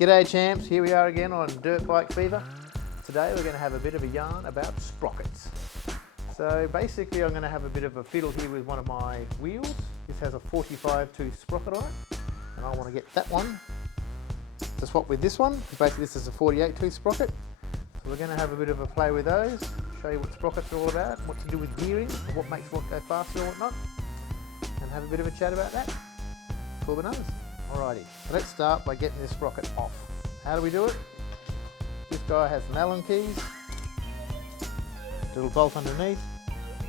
G'day champs, here we are again on Dirtbike Fever. Today we're going to have a bit of a yarn about sprockets. So basically I'm going to have a bit of a fiddle here with one of my wheels. This has a 45 tooth sprocket on it, and I want to get that one to swap with this one. Basically this is a 48 tooth sprocket. So we're going to have a bit of a play with those, show you what sprockets are all about, what to do with gearing, and what makes what go faster and whatnot, and have a bit of a chat about that. Cool bananas. Alrighty, so let's start by getting this sprocket off. How do we do it? This guy has some Allen keys, a little bolt underneath.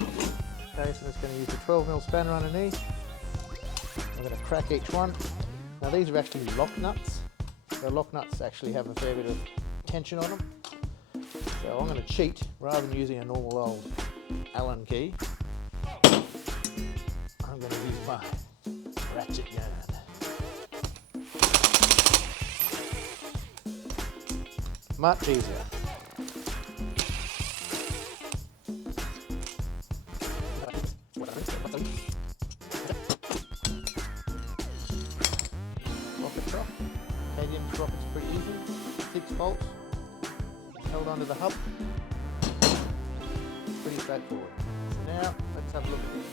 Okay, so it's going to use a 12mm spanner underneath. I'm going to crack each one. Now these are actually lock nuts. So lock nuts actually have a fair bit of tension on them. So I'm going to cheat, rather than using a normal old Allen key, I'm going to use my ratchet yarn. Much easier. Sprocket shop. KDM sprocket's pretty easy. 6 bolts held onto the hub. Pretty straightforward. So now let's have a look at this.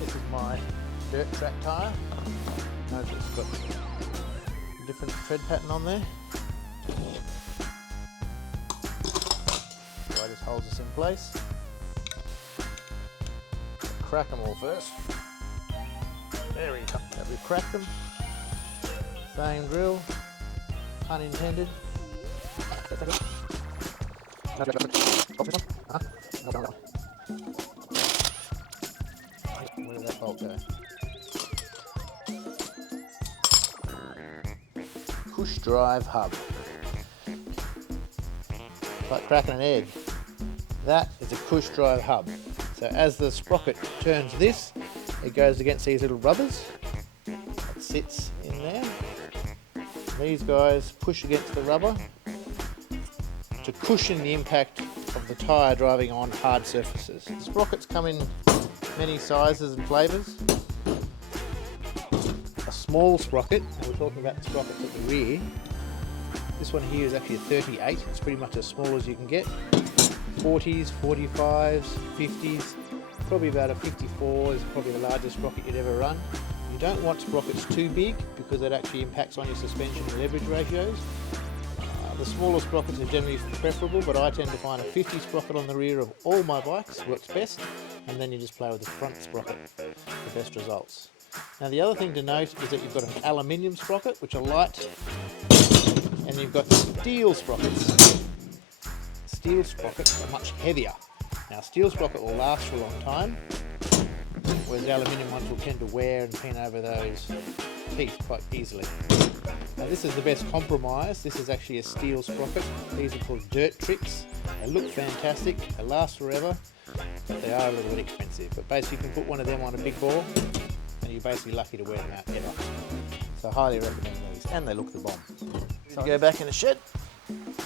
This is my dirt track tyre. Notice it's got a different tread pattern on there. So I just holds us in place. Crack them all first. There we go. We've cracked them. Same drill. Unintended. Where did that bolt go? Push drive hub. Like cracking an egg. That is a push drive hub. So as the sprocket turns this, it goes against these little rubbers. It sits in there. These guys push against the rubber to cushion the impact of the tyre driving on hard surfaces. The sprockets come in many sizes and flavours. Small sprocket, and we're talking about the sprockets at the rear. This one here is actually a 38, it's pretty much as small as you can get. 40s, 45s, 50s, probably about a 54 is probably the largest sprocket you'd ever run. You don't want sprockets too big because that actually impacts on your suspension and leverage ratios. The smaller sprockets are generally preferable, but I tend to find a 50 sprocket on the rear of all my bikes works best, and then you just play with the front sprocket for the best results. Now the other thing to note is that you've got an aluminium sprocket, which are light, and you've got steel sprockets. Steel sprockets are much heavier. Now steel sprocket will last for a long time, whereas the aluminium ones will tend to wear and pin over those teeth quite easily. Now this is the best compromise. This is actually a steel sprocket. These are called Dirt Tricks. They look fantastic, they last forever, but they are a little bit expensive. But basically you can put one of them on a big ball, and you're basically lucky to wear them out ever. So I highly recommend these, and they look the bomb. So go back in the shed.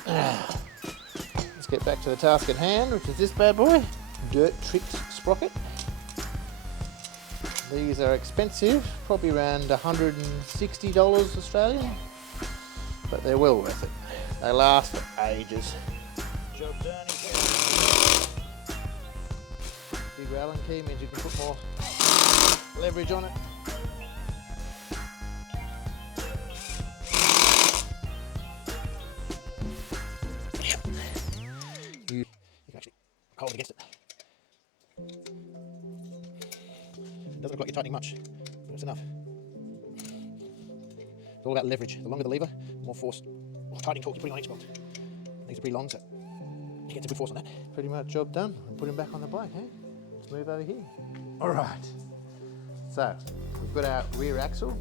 Let's get back to the task at hand, which is this bad boy, Dirt Tricks sprocket. These are expensive, probably around $160 Australian, but they're well worth it. They last for ages. Job done. Bigger Allen key means you can put more leverage on it. You can actually hold against it. It doesn't look like you're tightening much, but it's enough. It's all about leverage. The longer the lever, the more force, more tightening torque you're putting on each bolt. These are pretty long, so you get some good force on that. Pretty much job done. And put him back on the bike, eh? Let's move over here. Alright. So, we've got our rear axle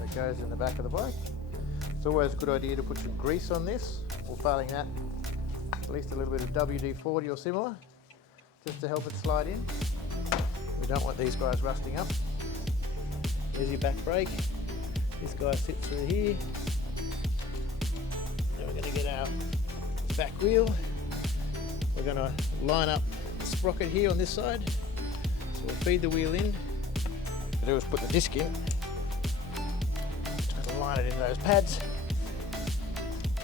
that goes in the back of the bike. It's always a good idea to put some grease on this, or failing that, at least a little bit of WD-40 or similar, just to help it slide in. We don't want these guys rusting up. There's your back brake. This guy sits through here. Then we're going to get our back wheel. We're going to line up the sprocket here on this side. So we'll feed the wheel in, to do is put the disc in. Just line it into those pads.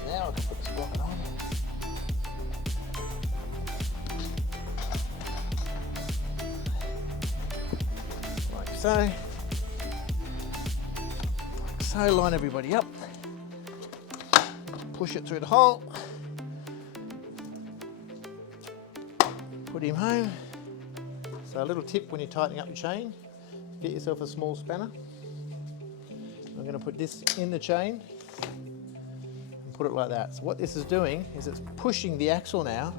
Now I can put the sprocket on. Like so. Like so, line everybody up. Push it through the hole. Put him home. So a little tip when you're tightening up your chain, get yourself a small spanner. I'm going to put this in the chain and put it like that. So what this is doing is it's pushing the axle now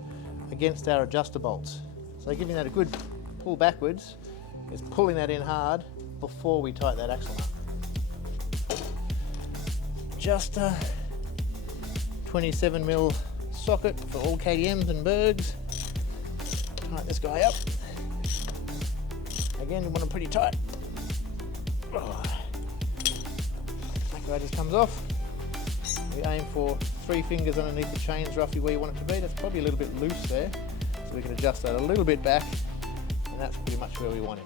against our adjuster bolts. So giving that a good pull backwards, it's pulling that in hard before we tighten that axle up. Adjuster, 27mm socket for all KTMs and Bergs. Tighten this guy up. Again, you want them pretty tight. Oh. That guy just comes off. We aim for 3 fingers underneath the chains, roughly where you want it to be. That's probably a little bit loose there, so we can adjust that a little bit back, and that's pretty much where we want it.